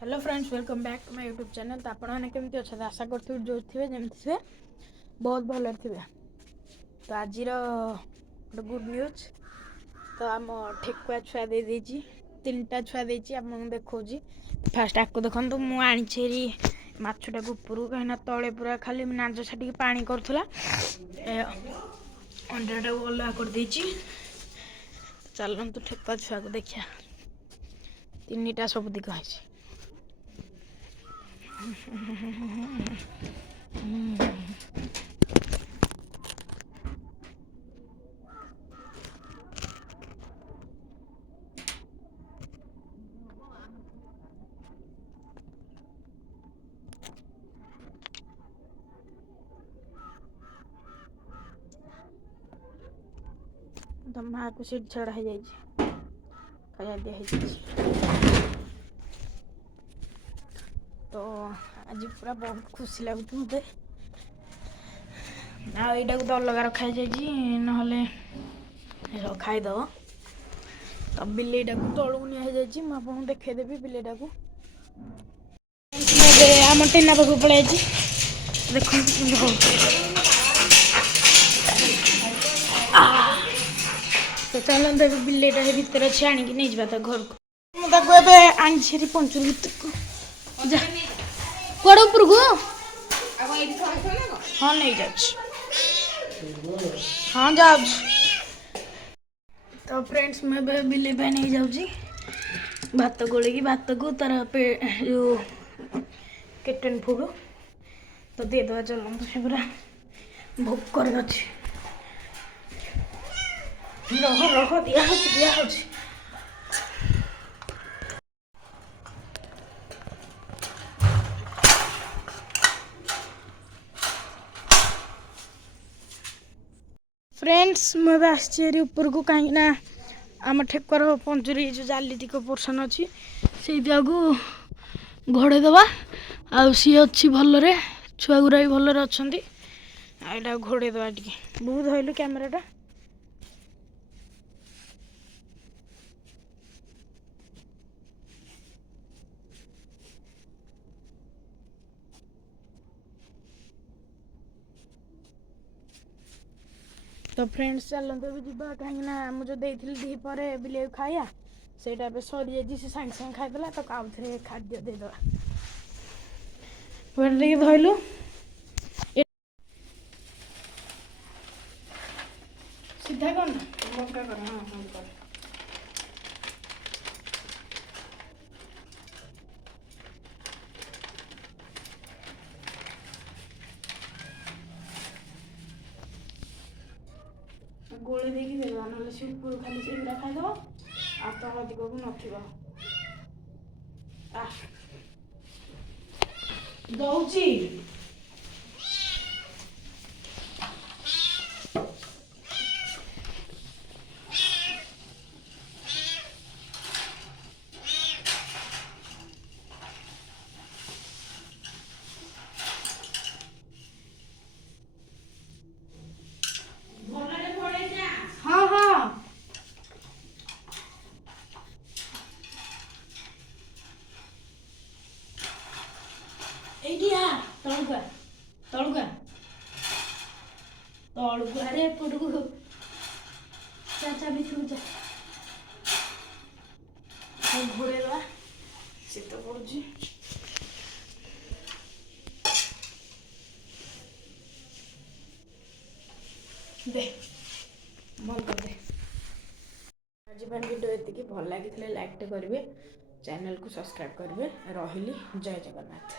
Hello friends, welcome back to my YouTube channel. तो आपमती अच्छा आशा करेंगे जो थे जमी थे बहुत भल थे। तो आज गोटे गुड न्यूज। तो आम ठेकुआ छुआ दे तीन छुआ देखा फास्ट आपको देखो मुझे आनी मछटा ऊपर कहीं तले पूरा खाली नाज छाटिक पानी करूला अंडाटा को अलग कर चलतु ठेकुआ छुआ को देखा तीन सब दिख तो माँ को सीट छड़ा हो खाया दिखाई। तो आज पूरा बहुत खुशी लगुच मत आईटा को तो अलग रखा ना खाईदब। तो बिलेटा को तलू नि मुझे देखदेवी बिलेटा को आम टेना पाख पड़े देख तो चलते बिलेटा भितर अच्छे आणिकी नहीं जावा घर को मुझे आनी पंचर भितर को कौड़ उपर को हाँ नहीं हाँ जा। तो फ्रेंड्स मैं बिले नहीं जाऊँगी भात गोल भात को तार जो केटन फुड तो देदेवा चलते से पूरा भोक कर रह रह दिया फ्रेंड्स मुझे आसरी ऊपर को कहीं आम ठेकुआर पंजुरी जो जाली टिक पोर्सन अच्छी से घोड़ेदवा सी अच्छी भलरे छुआ गुरा भी भलरे अच्छा यहाँ घोड़ेदवा टे बहुत धरलु कैमेराटा तो फ्रेंड्स चलते भी जा कहीं मुझे देती दीपर बिले खाया से सरी जाइए सागे सागे खाईदेला तो आउ थे खाद्य देदेवा धरलु सीधा कर बंका कर हाँ हाँ कर गोली देखी देवा ना से ऊपर खाली से खाईदेव आ तल दिग को नथिबा दौची हाँ हाँ तलुका तलुका तलुका अरे पटको चाचा भी जा घोड़ेदवा शीत पड़ुची दे भल कर दे आज वीडियो ये भल लगी लाइक करेंगे चैनल को सब्सक्राइब करेंगे रही जय जगन्नाथ।